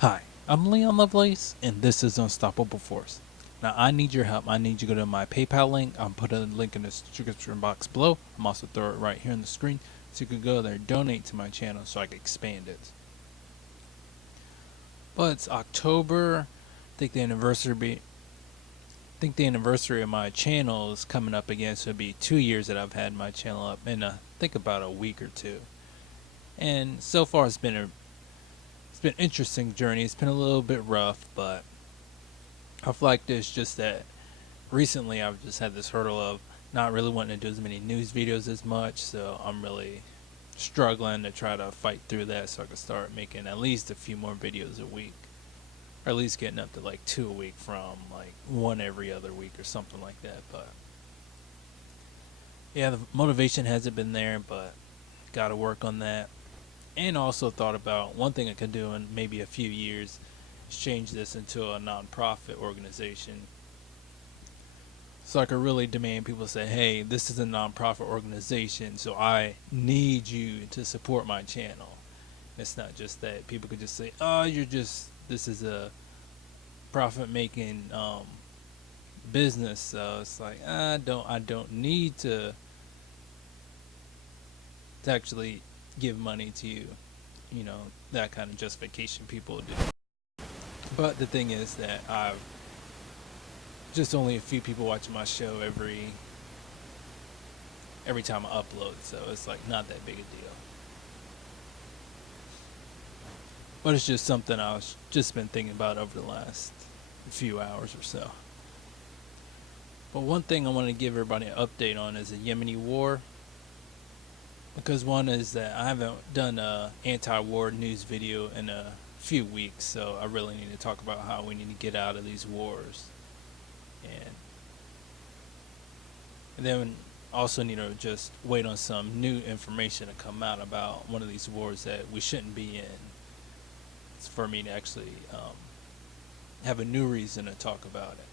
Hi, I'm Leon Lovelace, and this is Unstoppable Force. Now, I need your help. I need you to go to my PayPal link. I'll put a link in the description box below. I'm also throw it right here on the screen, so you can go there and donate to my channel so I can expand it. But it's October. I think the anniversary of my channel is coming up again, so it'll be 2 years that I've had my channel up in I think about a week or two. And so far, it's been an interesting journey. It's been a little bit rough, but I feel like this just that recently I've just had this hurdle of not really wanting to do as many news videos as much, so I'm really struggling to try to fight through that so I can start making at least a few more videos a week, or at least getting up to like 2 a week from like one every other week or something like that. But yeah, the motivation hasn't been there, but got to work on that. And also thought about one thing I could do in maybe a few years is change this into a non-profit organization, so I could really demand people say, hey, this is a nonprofit organization, so I need you to support my channel. It's not just that people could just say, oh, this is a profit making business. So it's like, I don't need to actually give money to you. You know, that kind of justification people do. But the thing is that I've just only a few people watching my show every time I upload, so it's like not that big a deal. But it's just something I've just been thinking about over the last few hours or so. But one thing I want to give everybody an update on is the Yemeni war, because one is that I haven't done a anti-war news video in a few weeks, so I really need to talk about how we need to get out of these wars, and then also need to just wait on some new information to come out about one of these wars that we shouldn't be in. It's for me to actually have a new reason to talk about it.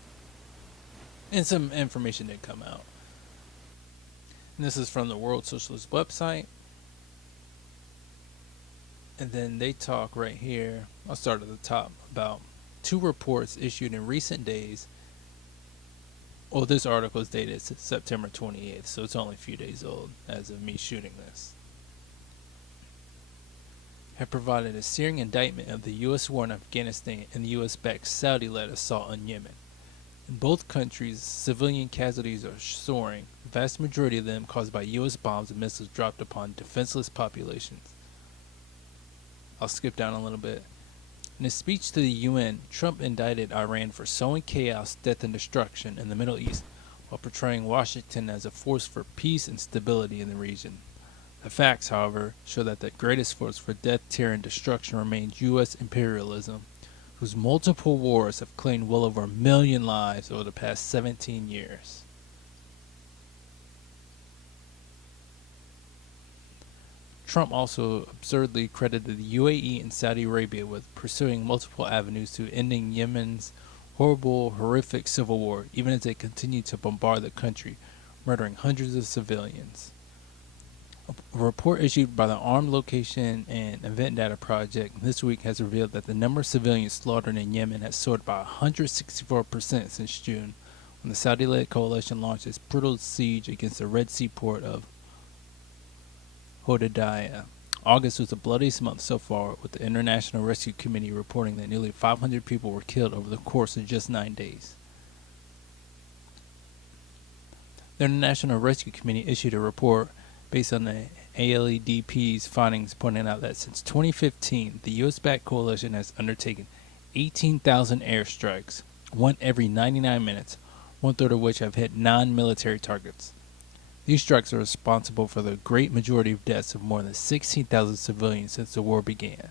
And some information did come out. And this is from the World Socialist website. And then they talk right here, I'll start at the top, about two reports issued in recent days. Well, this article is dated September 28th, so it's only a few days old as of me shooting this. Have provided a searing indictment of the U.S. war in Afghanistan and the U.S.-backed Saudi-led assault on Yemen. In both countries, civilian casualties are soaring, the vast majority of them caused by U.S. bombs and missiles dropped upon defenseless populations. I'll skip down a little bit. In a speech to the UN, Trump indicted Iran for sowing chaos, death, and destruction in the Middle East, while portraying Washington as a force for peace and stability in the region. The facts, however, show that the greatest force for death, terror, and destruction remains U.S. imperialism, whose multiple wars have claimed well over 1 million lives over the past 17 years. Trump also absurdly credited the UAE and Saudi Arabia with pursuing multiple avenues to ending Yemen's horrific civil war, even as they continue to bombard the country, murdering hundreds of civilians. A report issued by the Armed Location and Event Data Project this week has revealed that the number of civilians slaughtered in Yemen has soared by 164% since June, when the Saudi-led coalition launched its brutal siege against the Red Sea port of Hodeidah. August was the bloodiest month so far, with the International Rescue Committee reporting that nearly 500 people were killed over the course of just 9 days. The International Rescue Committee issued a report based on the ALEDP's findings, pointing out that since 2015, the U.S.-backed coalition has undertaken 18,000 airstrikes, one every 99 minutes, one-third of which have hit non-military targets. These strikes are responsible for the great majority of deaths of more than 16,000 civilians since the war began.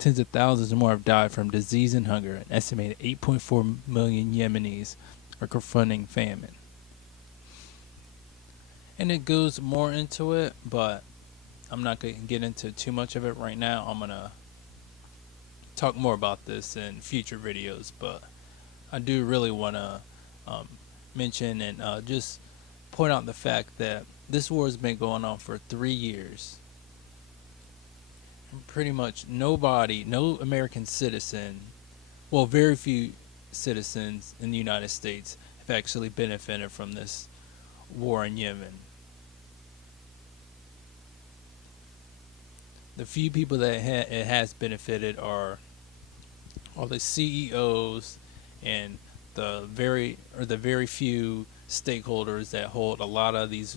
Tens of thousands more have died from disease and hunger. An estimated 8.4 million Yemenis are confronting famine. And it goes more into it, but I'm not going to get into too much of it right now. I'm going to talk more about this in future videos, but I do really want to mention and just point out the fact that this war has been going on for 3 years. pretty much nobody, no American citizen, well, very few citizens in the United States have actually benefited from this war in Yemen. The few people that it has benefited are all the CEOs and the very few stakeholders that hold a lot of these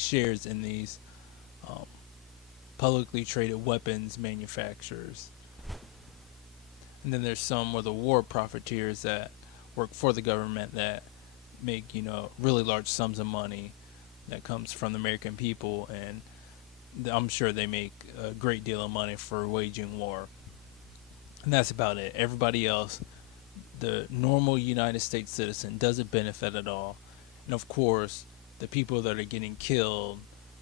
shares in these um, publicly traded weapons manufacturers. And then there's some of the war profiteers that work for the government that make, really large sums of money that comes from the American people, and I'm sure they make a great deal of money for waging war. And that's about it. Everybody else, the normal United States citizen, doesn't benefit at all. And of course, the people that are getting killed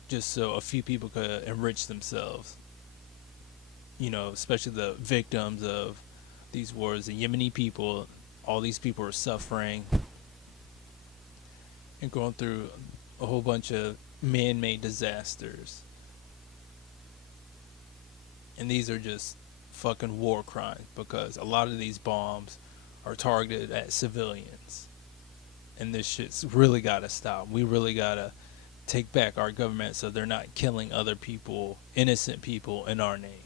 just so a few people could enrich themselves. Especially the victims of these wars, the Yemeni people, all these people are suffering and going through a whole bunch of man-made disasters. And these are just fucking war crimes because a lot of these bombs are targeted at civilians. And this shit's really gotta stop. We really gotta take back our government so they're not killing other people, innocent people, in our name.